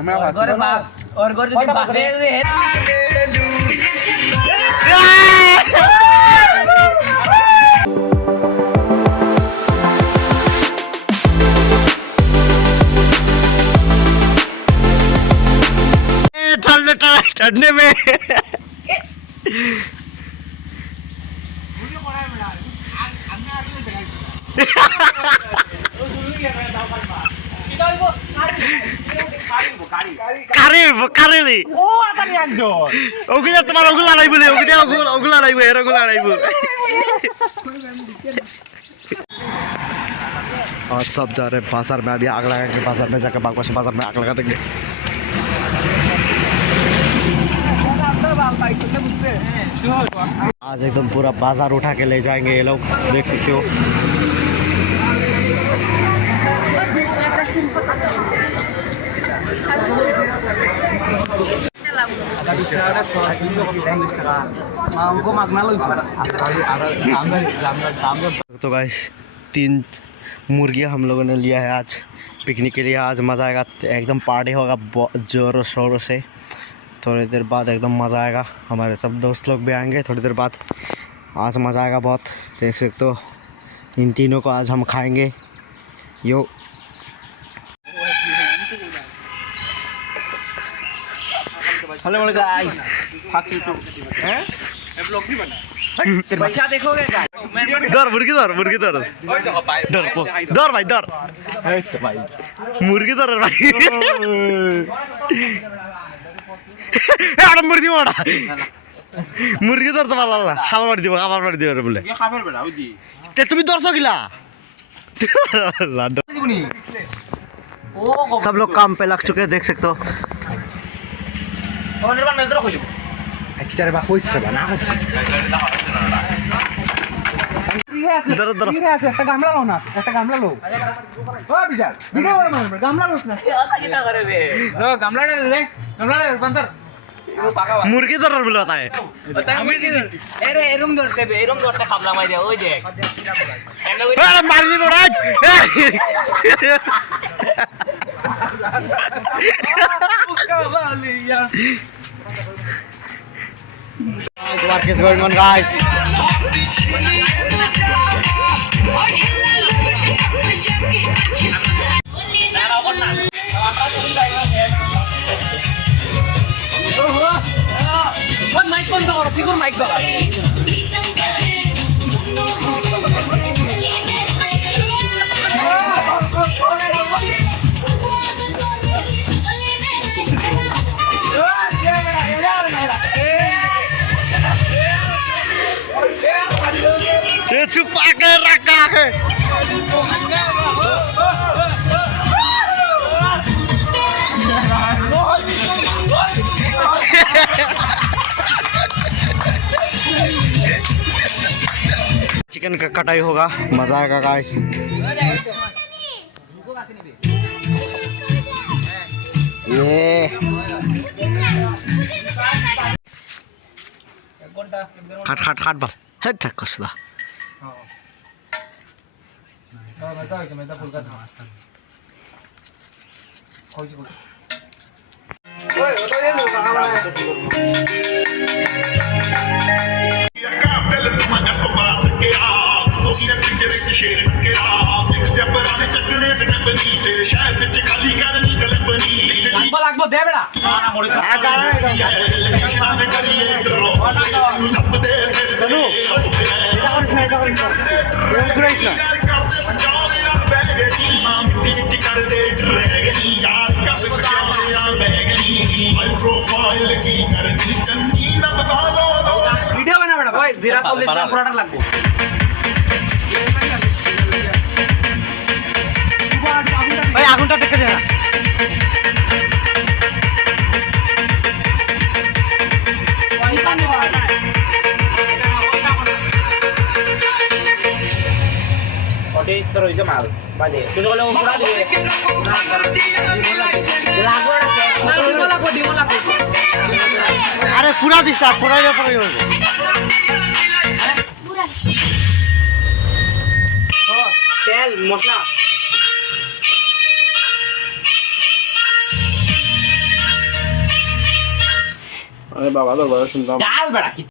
और गोर যদি বাসে ठंडे में और सब जा रहे बाजार में। अभी आग लगाएंगे बाजार में जाकर बाजार में आग लगा देंगे। आज एकदम पूरा बाजार उठा के ले जाएंगे ये लोग, देख सकते हो। तो गाइस 3 मुर्गियाँ हम लोगों ने लिया है आज पिकनिक के लिए। आज मज़ा आएगा, एकदम पार्टी होगा जोरों शोरों से। थोड़ी देर बाद एकदम मज़ा आएगा, हमारे सब दोस्त लोग भी आएंगे थोड़ी देर बाद। आज मज़ा आएगा बहुत, देख सकते हो। इन तीनों को आज हम खाएंगे। यो हेलो गाइस, हैं ब्लॉग नहीं बना पैसा देखोगे क्या? दर मुर्गी दर भाई दर मुर्गी दर भाई मुर्गी मोड़ा मुर्गी दर তোমার আল্লাহ খাবার বাড়ি দিব বলে কি খাবার বেড়া ওই দি তে তুমি দরছো কিলা सब लोग काम पे लग चुके हैं, देख सकते हो। একটা গামলা লো না, একটা গামলা লো। ও বিশাল ভিডিও বড় মানে গামলা লোস না। কিটা করে বে ও গামলা লে বান্দর मुर्गी दर बोले होता है। अरे एरम धरते बे, एरम धरते खामला मार दे ओई देख। अरे मार दी बड़ाज What is going on, guys? Mike बंद करो, फिगर माइक करो। छुपा के रखा है। चिकन का कटाई होगा, मजा आएगा गाइस। ये खाट बल है ठक कसला লাগবো দে বেড়া ভিডিও বানা বেড়া ভাই জিরা 40 গ্রাম পুরাটা লাগবো ভাই আগুনটা দেখে দে না ওটি তো রইছে মাল বাজে শুনে বলে পুরা দিয়ে লাগো লাগো ডিমো লাগো আরে পুরা দিছ পুরা পরে হবে পুরা ও তেল মশলা বাবা দরবার শুনতাম ডাল বেড়া কি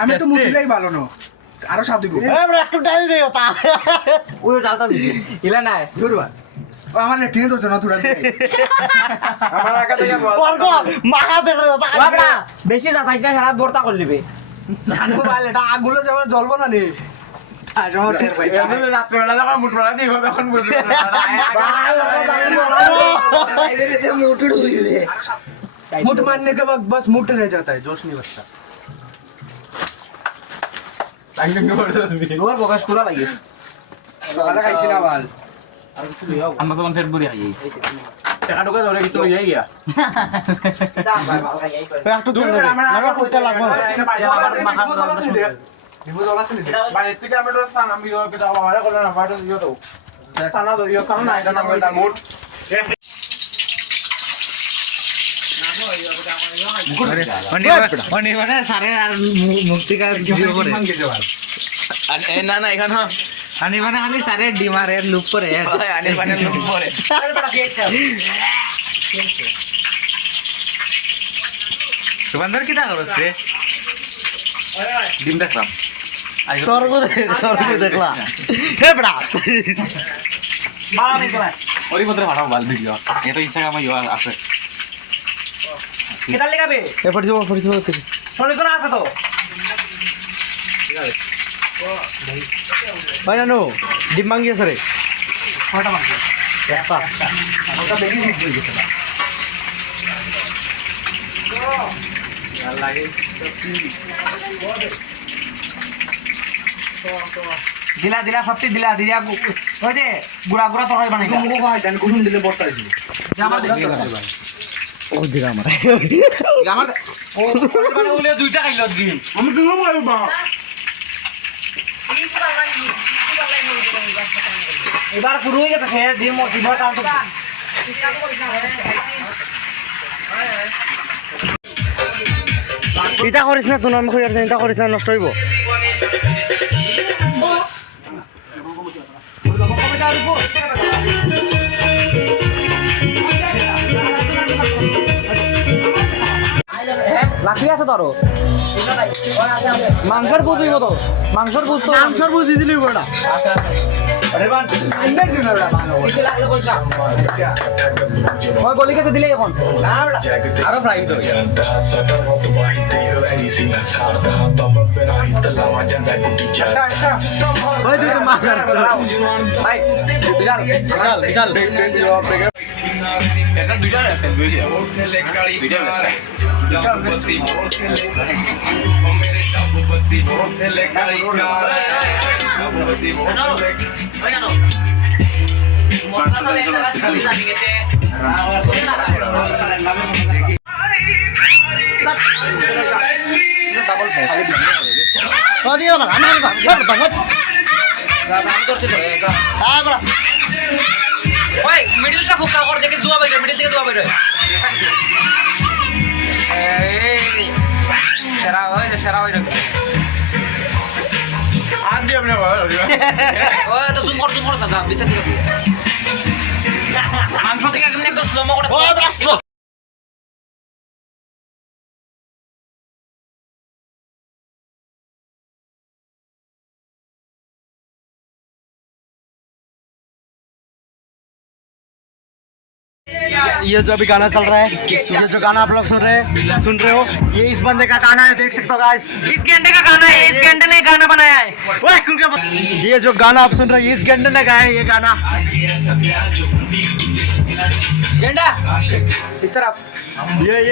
আমি তো মুখলাই ভালো না আরো স্বাদ দিব একটু ডাল দে ওটা ওই ডালটা দিবি ইলা নাই ধরবা ও আমার লেফটিনে ধরছে না থুড়া আমার একা থেকে বর্গ মাথা দেখে ওটা বাবা বেশি যাতাইছে সারা বর্তা করে দিবে জানো ভাই এটা আগুলো যেমন জ্বলবো না নে আজও টের পাই এমনি রাত্রেবেলা যখন মুঠবেলা দিব তখন বুঝবি मुठ मारने के बाद बस मुठ रह जाता है जोश नहीं लगता তোমার প্রকাশ করা লাগে সকালে খাইছি না বাল আমরা তখন ফেট বুড়ি খাই যাইছি টাকা ঢোকা ধরে কিছু লইয়া গিয়া একটু দূর ধরে লাগা করতে লাগবে বাড়ির থেকে আমি তো সান আমি বাবারে করলাম না বাড়ি দিও তো সানা তো দিও সানা না এটা নাম এটা মোট মানে সারে আর মুক্তিকার ভিডিও করে না না এখানে আনি মানে খালি সারে ডিমারের লুক করে আনি মানে লোক পরে সুবান্দর কি তা করছে ডিম দেখলাম স্বর্গ দেখলা হে বড়া বাবা দেখলা ওরি পত্রে পাঠাও বাল ভিডিও এটা ইনস্টাগ্রামে ইয়া আছে কেটা লাগাবে এ পড়ি যাবো শোনে তো আছে তো ভাই নানু ডিম মাঙ্গি আছে রে কয়টা মাংস একটা ওটা বেশি হিট হয়ে গেছে দিলা দিলা সত্যি দিলা দিয়া ওই যে গুড়া গুড়া তরকারি বানাই মুখো খাই জানি কুসুম দিলে বর্তা দিবি আমার দেখি ও দিরা আমার আমার ও মানে ওলে দুইটা খাইলো দিন আমি তো বলবো বা এবার শুরু হয়ে গেছে খেয়ে ডিম ও ডিম কাল তো ইটা করিস না তুই আমি কই আর ইটা করিস না নষ্ট হইব লাঠি আছে তো আরো মাংসের বুঝিব তো মাংসের বুঝ তো মাংসর বুঝি দিলি বড়া ওই গলি কেটে দিলে এখন আরো ফ্রাই তো ওই তুই তো মাগার ভাই বিশাল বিশাল বিশাল এটা দুইটা আছে দুইটা দিয়ে আমার আমি ওই মিডলটা ফুকা করে দেখে দুয়া বাইরে মিডল থেকে দুয়া বাইরে এই সেরা হয় আর দিয়ে আপনি বাবা ওই তো জুম কর দাদা ভিতর থেকে মাংস থেকে একদম স্লো মো করে ये जो अभी गाना चल रहा है, ये जो गाना आप लोग सुन रहे हो, ये इस बंदे का गाना है, देख सकते हो गाइस। इस गेंडे का गाना है, इस गेंडे ने गाना बनाया है। ओए खुल के ये जो गाना आप सुन रहे हो, इस गेंडे ने गाया है ये गाना। गेंडा इस तरफ ये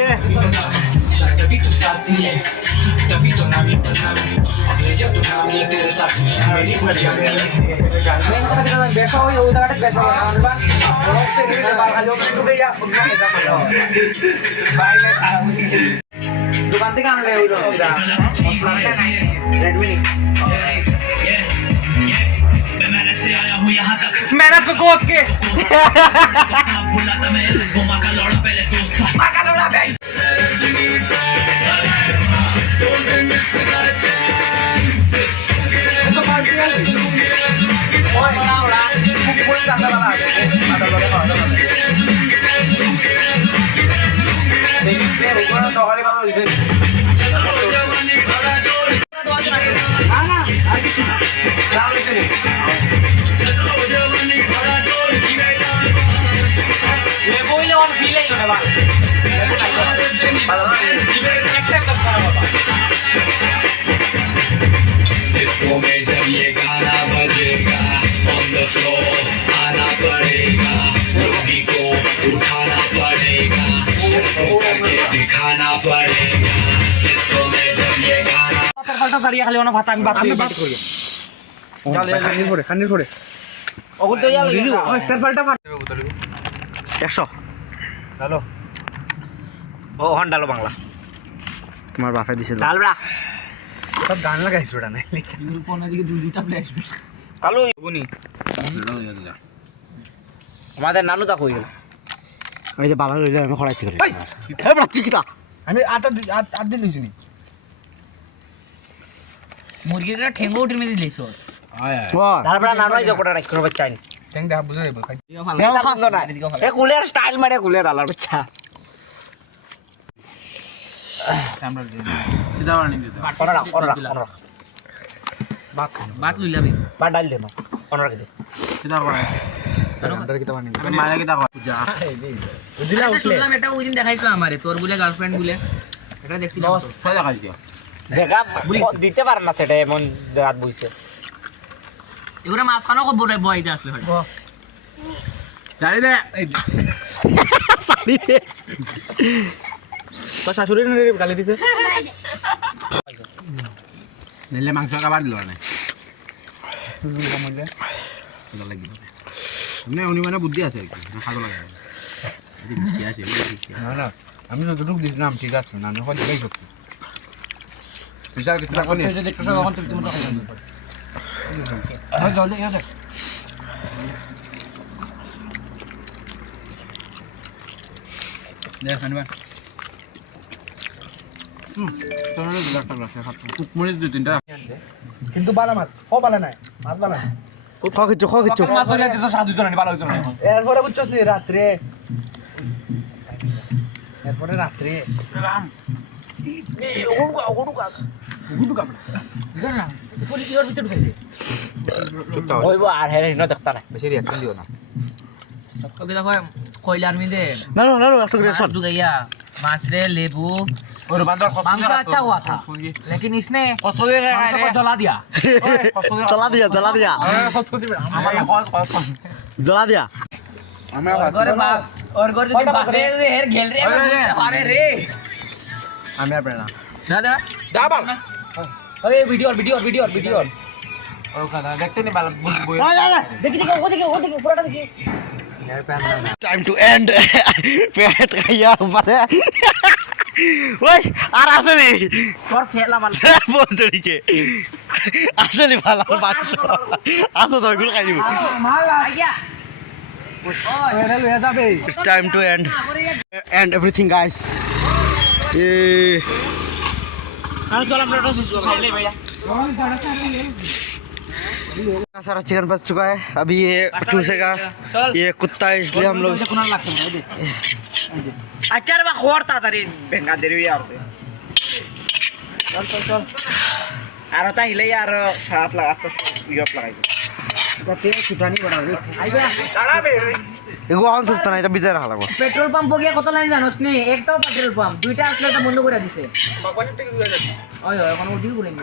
बैठा हो उधर बैठा हो दुकान से काम ले रेडमी मेहनत को कोस के डिस्को में जब ये गाना बजेगा ऑन द फ्लोर आना पड़ेगा लोगी को उठाना पड़ेगा शर्तों करके दिखाना पड़ेगा डिस्को में जब ये गाना পাল্টা সারিয়া খালি ওনা ভাত আমি বাত করি চল খান্নির পরে ওগুলো তো যাবে ওই তেল পাল্টা মার 100 হ্যালো ও হন্ডালো বাংলা তোমার বাপে দিছিল ডালবড়া সব গান লাগাইছ ওটা না ইউর ফোন এদিকে দুইটা ফ্ল্যাশ কালো বনি আমাদের নানু তা কই গেল এই যে বালা লইলে আমি খড়াইতে করি এ বড় চিকিতা আমি আটা দিন লইছি নি মুরগিটা ঠেঙ্গো উঠে মেরে দিলিস ওয়া ডালবড়া নানু আইজো কোটা রাখ করবে চাই ঠেং দেখা বুঝে যাবে খাই না এ কুলের স্টাইল মারে কুলের আলার বাচ্চা বাত লইলাবি বাত ডাল দে মা 15 কেজি কিটা করে আন্ডার কিটা বানি মায়া কিটা করে পূজা দিলা উঠলে শুনলাম এটা ওইদিন দেখাইছিল আমারে তোর বলে গার্লফ্রেন্ড বলে এটা দেখছিলাম তো কই দেখাইছিস জায়গা দিতে পারে না সেটা এমন রাত বইছে এগুলা মাছ খানো কব রে বইতে আসলে ভাই জানি দে সারি দে তো শাশুড়ি গালি দিছে নিলে মাংস খাবার দিল না উনি মানে বুদ্ধি আছে আর কি খাওয়া লাগে না আমি যতটুকু দিছিলাম ঠিক আছে না আমি হয়তো দেখাই সত্যি বিশাল কিছু রাখো নি যদি একটু সময় তুমি তো খাই জল দে ইয়াতে দেখ আনবা কিন্তু বালা মাছ ও বালা নাই মাছ বালা নাই খাওয়া কিছু মাছ ধরে তো স্বাদ হইতো না ভালো হইতো না এরপরে বুঝছস নি রাত্রে এরপরে রাত্রে রাম আর হেরে ন দেখতা না বেশি রিয়াকশন দিও না ওকে দেখো কয়লার মিদে না একটা রিঅ্যাকশন ঢুকাইয়া माछ रे लेबू और बंदर मांस अच्छा हुआ था लेकिन इसने मांस को जला दिया जला दिया जला दिया और बाप और गोर যদি বাসে হের গেল রে আরে রে আমি আর প্রেরণা দাদা দাবা ওই ভিডিও ও কথা দেখতে নি ভালো বই দেখি ওদিকে পুরোটা দেখি टाइम टू एंड पेट खाइया ऊपर है ওই আর আসেনি তোর ফেলা মাল বন্ধুরি কে আসেনি ভালো বাক্স আসো তো গুলো খাই দিব মাল আইয়া ওই রে লয়ে যাবে it's time to end everything guys ये चल আমরা তো সাইলে ভাইয়া सारा चिकन बच चुका है अभी ये चूसेगा ये कुत्ता है इसलिए हम लोग আচার বা খোরতা তারি বেঙ্গা দেরি আছে চল আর তা হিলে আর সাত লাগা আস্তে ইয়প লাগাই এগুলো এখন সুস্থ না এটা বিচার হালাবো পেট্রোল পাম্প গিয়ে কত লাইন জানোস নি একটাও পেট্রোল পাম্প দুইটা আসলে এটা বন্ধ করে দিছে ওই ওই এখন ওদিকে করে নি